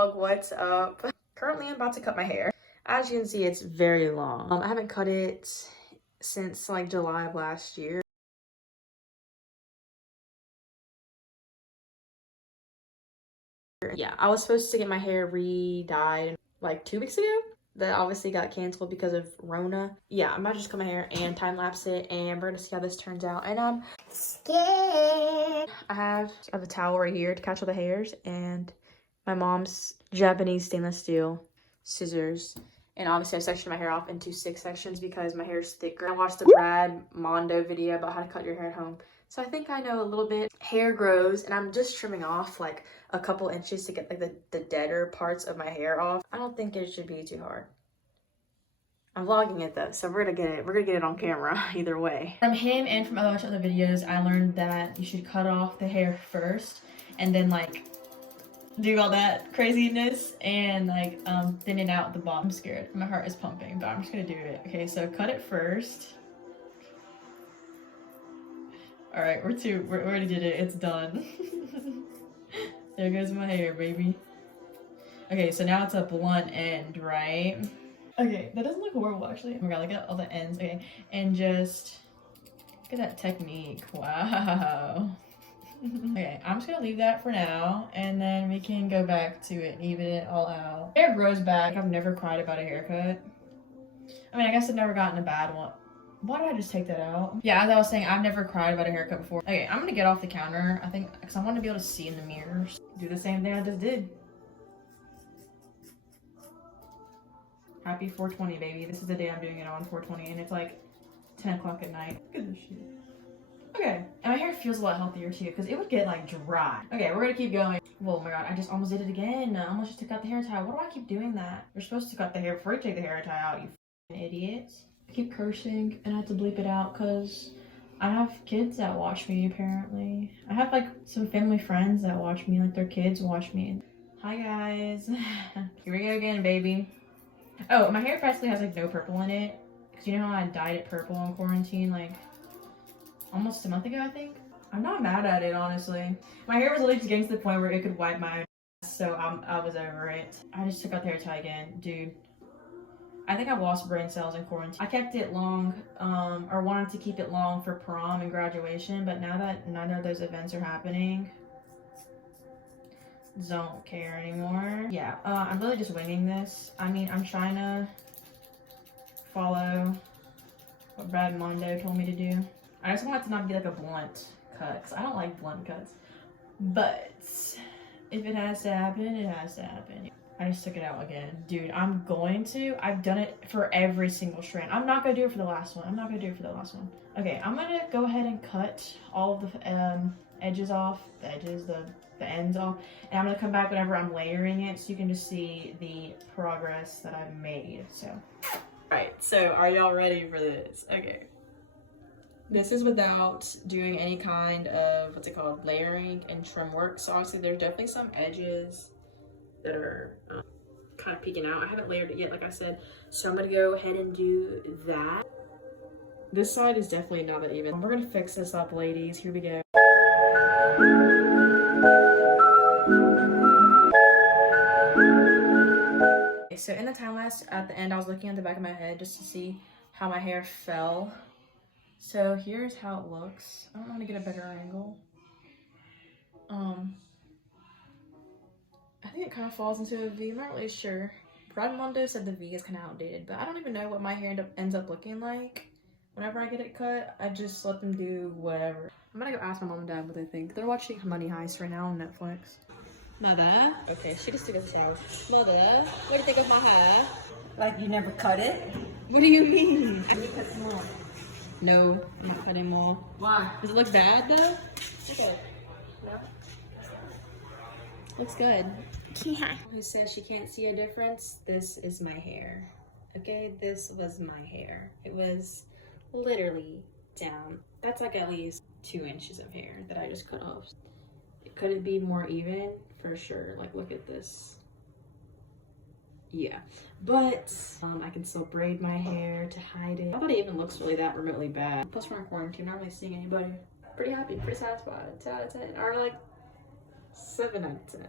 vlog, what's up? Currently I'm about to cut my hair. As you can see, it's very long. I haven't cut it since like July of last year. Yeah, I was supposed to get my hair re-dyed like 2 weeks ago. That obviously got canceled because of Rona. Yeah, I'm about to just cut my hair and time lapse it, and we're gonna see how this turns out. And I'm scared. I have a towel right here to catch all the hairs, and my mom's Japanese stainless steel scissors. And obviously I sectioned my hair off into 6 sections because my hair is thicker. I watched the Brad Mondo video about how to cut your hair at home. So I think I know a little bit. Hair grows, and I'm just trimming off like a couple inches to get like the deader parts of my hair off. I don't think it should be too hard. I'm vlogging it though, so we're gonna get it on camera either way. From him and from a bunch of other videos, I learned that you should cut off the hair first and then like do all that craziness and like thin it out at the bottom. I'm scared. My heart is pumping, but I'm just gonna do it. Okay, so cut it first. All right, we already did it. It's done. There goes my hair, baby. Okay, so now it's a blunt end, right? Okay, that doesn't look horrible actually. Oh my god, look at all the ends. Okay, and just look at that technique. Wow. Okay, I'm just gonna leave that for now, and then we can go back to it and even it all out. Hair grows back. I've never cried about a haircut. I mean, I guess I've never gotten a bad one. Why did I just take that out? Yeah, as I was saying, I've never cried about a haircut before. Okay, I'm gonna get off the counter, I think, because I want to be able to see in the mirrors. Do the same thing I just did. Happy 420, baby. This is the day I'm doing it on, 420, and it's like 10 o'clock at night. Look at this shit. Okay, and my hair feels a lot healthier too, because it would get like dry. Okay, we're gonna keep going. Oh my god, I just almost did it again. I almost just took out the hair tie. Why do I keep doing that? You're supposed to cut the hair before you take the hair tie out, you f***ing idiots. I keep cursing and I have to bleep it out because I have kids that watch me apparently. I have like some family friends that watch me, like their kids watch me. Hi guys. Here we go again, baby. Oh, my hair practically has like no purple in it. Because you know how I dyed it purple in quarantine like almost a month ago, I think? I'm not mad at it, honestly. My hair was literally just getting to the point where it could wipe my ass, so I was over it. I just took out the hair tie again. Dude, I think I've lost brain cells in quarantine. I kept it long, or wanted to keep it long for prom and graduation, but now that neither of those events are happening, don't care anymore. Yeah, I'm really just winging this. I mean, I'm trying to follow what Brad Mondo told me to do. I just want it to not be like a blunt cut, because I don't like blunt cuts. But if it has to happen, it has to happen. I just took it out again. Dude, I've done it for every single strand. I'm not gonna do it for the last one. Okay, I'm gonna go ahead and cut all of the edges off, the ends off, and I'm gonna come back whenever I'm layering it so you can just see the progress that I've made, so. All right, so are y'all ready for this? Okay. This is without doing any kind of, what's it called, layering and trim work. So obviously there's definitely some edges that are kind of peeking out. I haven't layered it yet, like I said. So I'm gonna go ahead and do that. This side is definitely not that even. We're gonna fix this up, ladies. Here we go. Okay, so in the time lapse at the end, I was looking at the back of my head just to see how my hair fell. So here's how it looks. I don't know how to get a better angle. I think it kind of falls into a V. I'm not really sure. Brad Mondo said the V is kind of outdated, but I don't even know what my hair ends up looking like. Whenever I get it cut, I just let them do whatever. I'm gonna go ask my mom and dad what they think. They're watching Money Heist right now on Netflix. Mother? Okay, she just took a shower. Mother, what do you think of my hair? Like you never cut it? What do you mean? I need to cut some more. No, I'm not cutting more. Why? Does it look bad though? Okay. No? Looks good. Yeah. Who says she can't see a difference? This is my hair. Okay, this was my hair. It was literally down. That's like at least 2 inches of hair that I just cut off. Could it be more even? For sure. Like, look at this. Yeah, but I can still braid my hair to hide it. Not that it even looks really that remotely bad. Plus we're in quarantine, not really seeing anybody. Pretty happy, pretty satisfied. 10 out of 10, or like 7 out of 10.